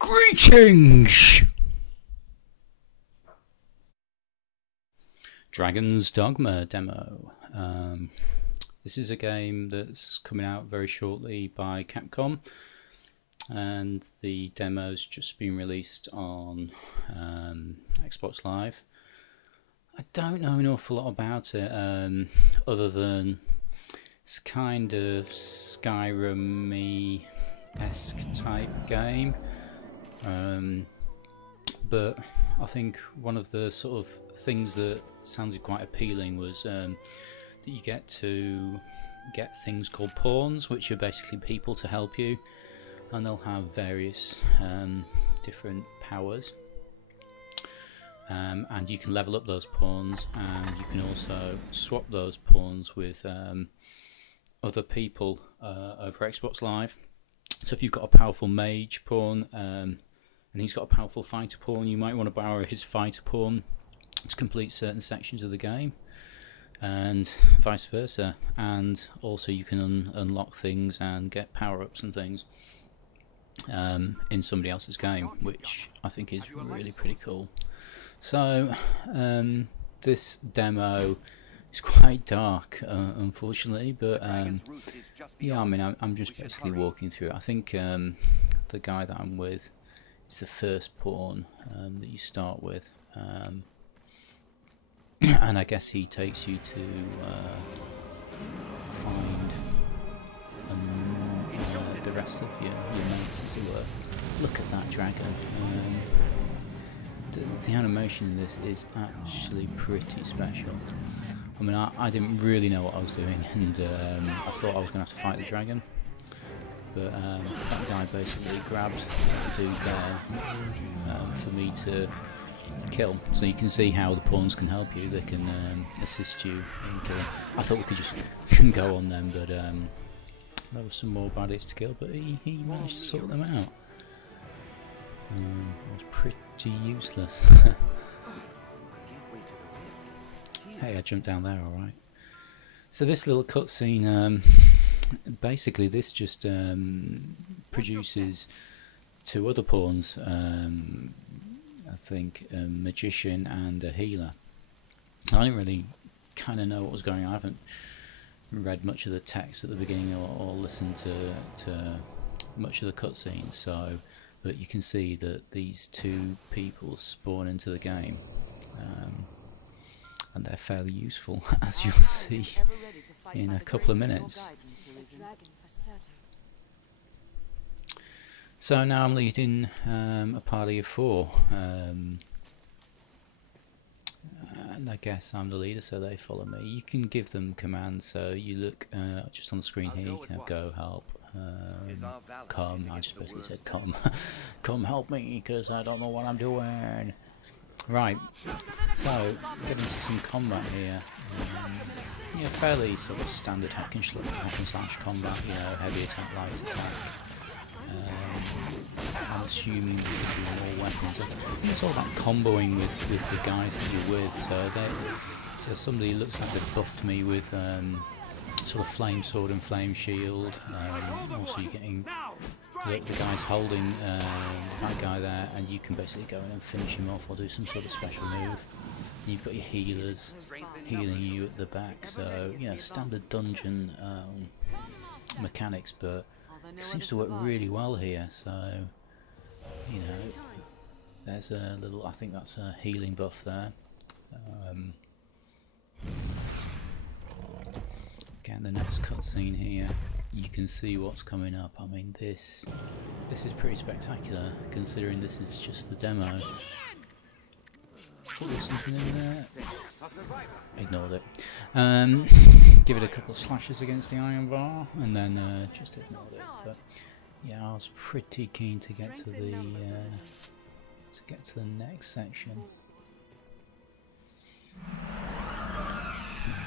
Greetings! Dragon's Dogma demo. This is a game that's coming out very shortly by Capcom, and the demo's just been released on Xbox Live. I don't know an awful lot about it, other than it's kind of Skyrim-y-esque type game. But I think one of the sort of things that sounded quite appealing was that you get to get things called pawns, which are basically people to help you, and they'll have various different powers, and you can level up those pawns, and you can also swap those pawns with other people over Xbox Live. So if you've got a powerful mage pawn and he's got a powerful fighter pawn, you might want to borrow his fighter pawn to complete certain sections of the game, and vice versa. And also you can unlock things and get power-ups and things in somebody else's game, which I think is really pretty cool. So this demo is quite dark, unfortunately, but yeah, I mean, I'm just basically walking through it. I think the guy that I'm with, it's the first pawn that you start with, and I guess he takes you to find the rest of your mates, as it were. Look at that dragon. The animation in this is actually pretty special. I mean, I didn't really know what I was doing, and I thought I was going to have to fight the dragon. But that guy basically grabbed the dude there for me to kill. So you can see how the pawns can help you. They can assist you in killing. I thought we could just go on them, but there were some more baddies to kill, but he managed to sort them out. It was pretty useless. Hey, I jumped down there, alright. So this little cutscene, basically this just produces two other pawns, I think a magician and a healer. I didn't really kind of know what was going on. I haven't read much of the text at the beginning or listened to much of the cutscenes, so but you can see that these two people spawn into the game, and they're fairly useful, as you'll see in a couple of minutes. So now I'm leading a party of 4, and I guess I'm the leader, so they follow me. You can give them commands, so you look just on the screen here, you can have go, help, come. I just basically said come. Come help me, because I don't know what I'm doing. Right, so get into some combat here. Yeah, fairly sort of standard hack and slash combat, you know, heavy attack, light attack. I'm assuming you will do more weapons. I think it's all about comboing with the guys that you're with. So somebody looks like they buffed me with sort of flame sword and flame shield. Also you're getting the guy's holding that guy there, and you can basically go in and finish him off or do some sort of special move. And you've got your healers healing you at the back, so yeah, standard dungeon mechanics, but it seems to work really well here. So you know, there's a little, I think that's a healing buff there. Again, the next cutscene here, you can see what's coming up. I mean, this is pretty spectacular, considering this is just the demo. Thought there was something in there. Ignored it. Give it a couple of slashes against the iron bar, and then just ignored it. But yeah, I was pretty keen to get to the next section.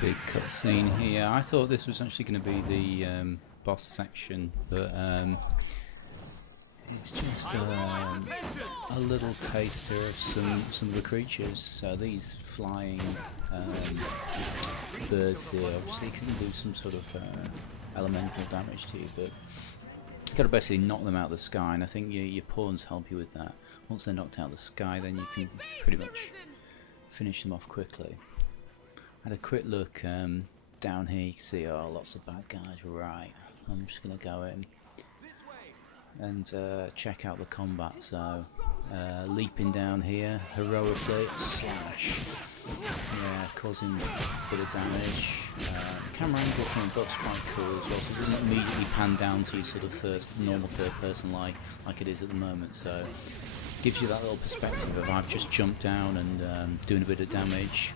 Big cutscene here. I thought this was actually going to be the boss section, but it's just a little taster of some of the creatures. So these flying birds here obviously can do some sort of elemental damage to you, but You've got to basically knock them out of the sky, and I think your pawns help you with that. Once they're knocked out of the sky, then you can pretty much finish them off quickly. I had a quick look down here. You can see, oh, lots of bad guys. Right, I'm just going to go in and check out the combat. So, leaping down here heroically, slash. Yeah, causing a bit of damage. Camera angle from above is quite cool as well, so it doesn't immediately pan down to your sort of normal third person like it is at the moment. So gives you that little perspective of I've just jumped down and doing a bit of damage.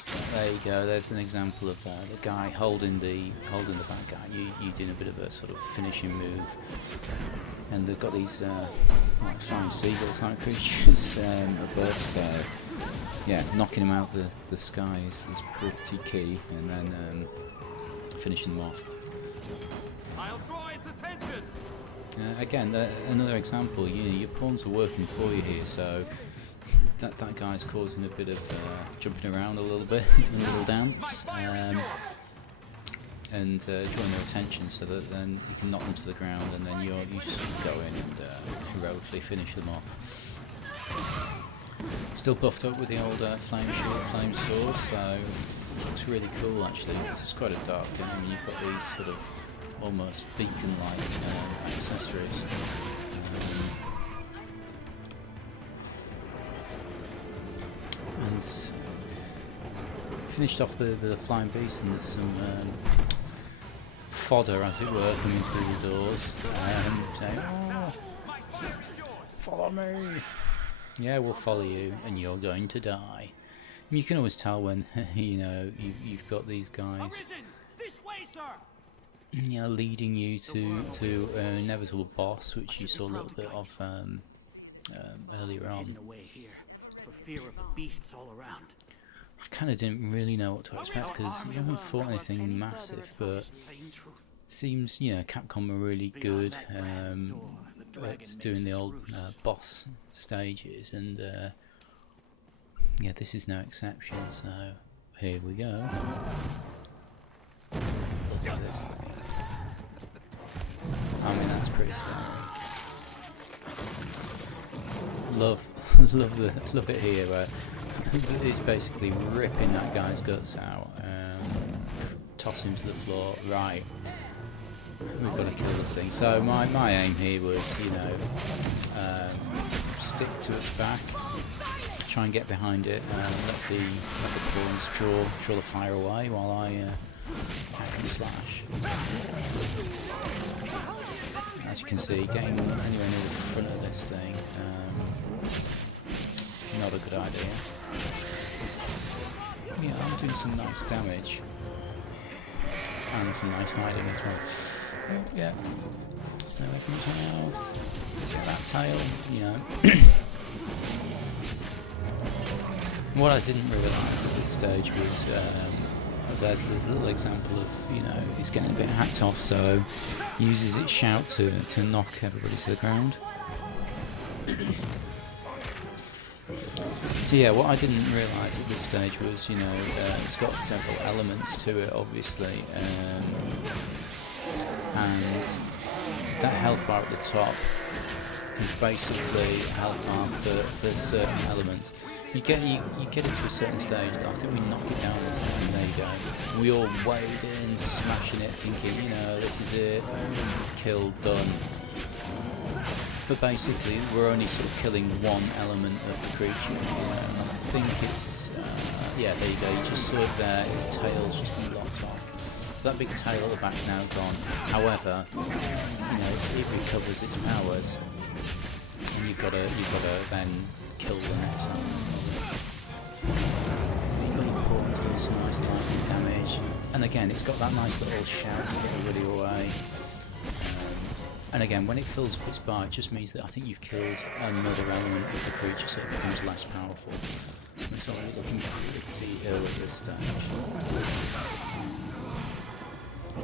So there you go. There's an example of the guy holding the bad guy. You doing a bit of a sort of finishing move, and they've got these like flying seagull type creatures above. So yeah, knocking them out the sky is pretty key, and then finishing them off. I'll draw its attention. Again, another example. Your pawns are working for you here, so. That guy's causing a bit of jumping around a little bit, doing a little dance, and drawing their attention so that then you can knock them to the ground, and then you just go in and heroically finish them off. Still buffed up with the old flame shield, flame sword, so it looks really cool actually. It's quite a dark game. You've got these sort of almost beacon-like accessories. And finished off the flying beast, and there's some fodder, as it were, coming through the doors. Saying, "Oh, follow me!" Yeah, we'll follow you, and you're going to die. You can always tell when you've got these guys, leading you to an inevitable boss, which you saw a little bit of earlier on. Fear of the beasts all around. I kind of didn't really know what to expect because you haven't fought anything massive, but it seems Capcom are really good at doing the old boss stages, and yeah, this is no exception. So here we go. Look at this thing. I mean, that's pretty scary. Love it here, where it's basically ripping that guy's guts out, toss him to the floor. Right, we've got to kill this thing. So my aim here was, stick to its back, try and get behind it, and let the pawns draw the fire away while I hack and slash. As you can see, getting anywhere near the front of this thing, not a good idea. Yeah, I'm doing some nice damage. And some nice hiding as well. Oh, yeah. Stay away from the mouth. Get that tail, What I didn't realise at this stage was there's a little example of, it's getting a bit hacked off, so uses its shout to knock everybody to the ground. So yeah, what I didn't realise at this stage was, it's got several elements to it, obviously, and that health bar at the top is basically a health bar for certain elements. You get it to a certain stage, I think we knock it down this and there you go. We all wade in, smashing it, thinking, this is it, kill, done. But basically, we're only sort of killing one element of the creature. And I think it's, yeah, there you go, you just saw it there, its tail's just been locked off. So that big tail at the back now gone. However, it recovers its powers, and you've got to then kill the next one. You've got your pawns doing some nice lightning damage, and again, it's got that nice little shout to get everybody away. And again, when it fills up its bar, it just means that I think you've killed another element of the creature, so it becomes less powerful. It's already looking pretty ill at this stage.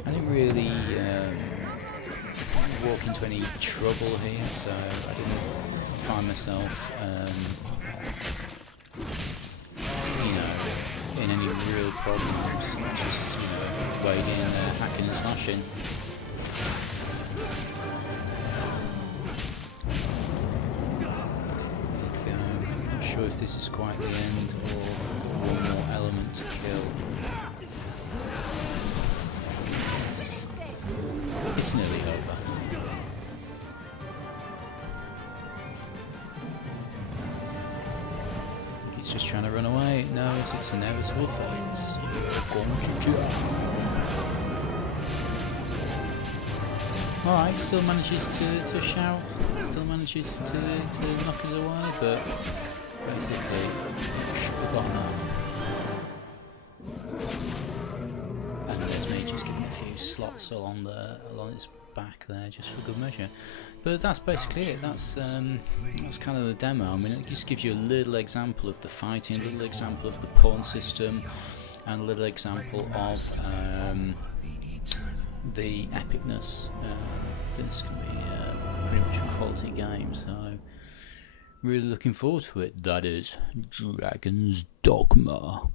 I didn't really walk into any trouble here, so I didn't find myself, getting any real problems. Just, you know, wading in there, hacking and slashing. I'm not sure if this is quite the end or one more element to kill. It's nearly over. He's just trying to run away. It knows its inevitable fate. Alright, still manages to shout, still manages to knock us away, but basically we've got that. And there's me just giving a few slots along its back there, just for good measure. But that's basically it. That's kind of the demo. I mean, it just gives you a little example of the fighting, a little example of the pawn system, and a little example of the epicness. This can be pretty much a quality game, so really looking forward to it. That is Dragon's Dogma.